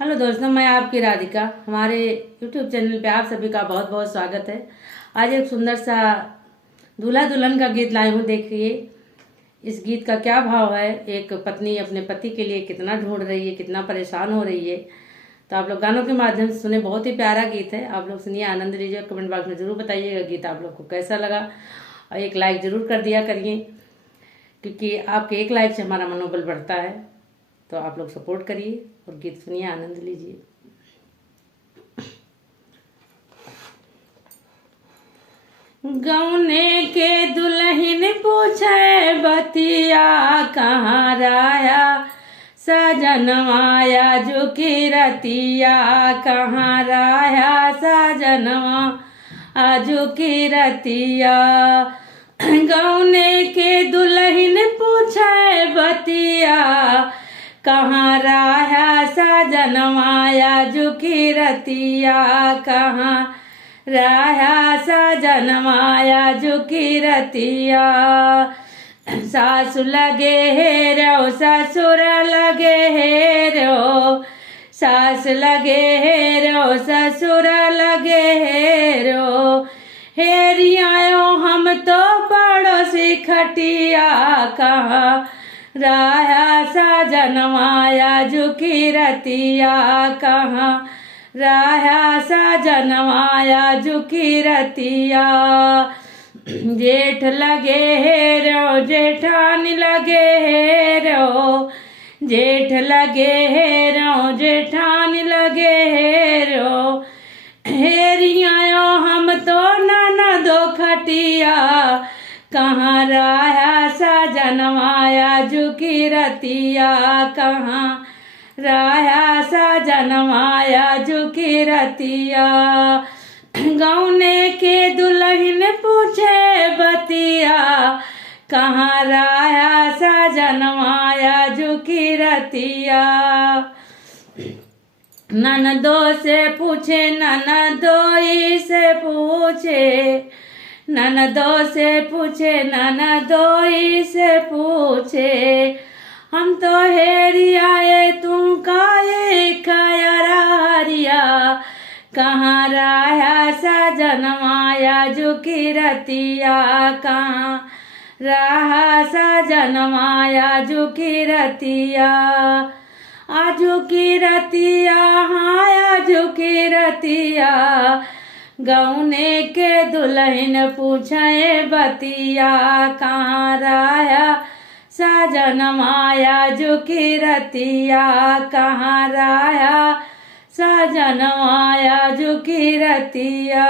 Hello दोस्तों, मैं आपकी राधिका। हमारे यूट्यूब चैनल पे आप सभी का बहुत बहुत स्वागत है। आज एक सुंदर सा दूल्हा दुल्हन का गीत लाई हूँ। देखिए इस गीत का क्या भाव है। एक पत्नी अपने पति के लिए कितना ढूंढ रही है, कितना परेशान हो रही है। तो आप लोग गानों के माध्यम से सुने, बहुत ही प्यारा गीत है। आप लोग सुनिए, आनंद लीजिए। कमेंट बॉक्स में जरूर बताइएगा गीत आप लोग को कैसा लगा, और एक लाइक जरूर कर दिया करिए, क्योंकि आपके एक लाइक से हमारा मनोबल बढ़ता है। तो आप लोग सपोर्ट करिए और गीत सुनिए, आनंद लीजिए। गौने के दुल्हन पूछे बतिया कहाँ राया, सजनवाया झुकी रतिया कहाँ राया, सजनवा झुकी रतिया। गौने के दुल्हन पूछे बतिया कहाँ राया, सजनवाया झुकी रतिया कहाँ राया, सजनवाया झुकी रतिया। सासु लगे हे रो, ससुर लगे हे रो, सास लगे हे रो, ससुर लगे हे रो। हेरियायो हम तो पड़ोसी खटिया कहाँ राया, सजनवाया झुकी रतिया कहाँ राया, सजनवाया झुकी रतिया। जेठ लगे हे रो, जेठान लगे हे रो, जेठ लगे हे रो, जेठान लगे हे रो। हेरियायो हम तो ननदो खटिया कहाँ राया, सजनवाया झुकी रतिया कहाँ राया, सजनवाया झुकी रतिया। गौने के दुल्हन पूछे बतिया कहाँ राया, सजनवाया झुकी रतिया। ननदो से पूछे, ननदोई से पूछे, ननदो से पूछे, ननदोई से पूछे। हम तो हेरियाए तू काये कायरिया कहाँ राया, सजनवाया झुकी रतिया कहाँ राया, सजनवाया झुकी रतिया। झुकी रतिया हाँ झुकी रतिया। गौने के दुल्हन पूछे बतिया कहाँ राया, सजनवाया झुकी रतिया कहाँ राया, सजनवाया झुकी रतिया।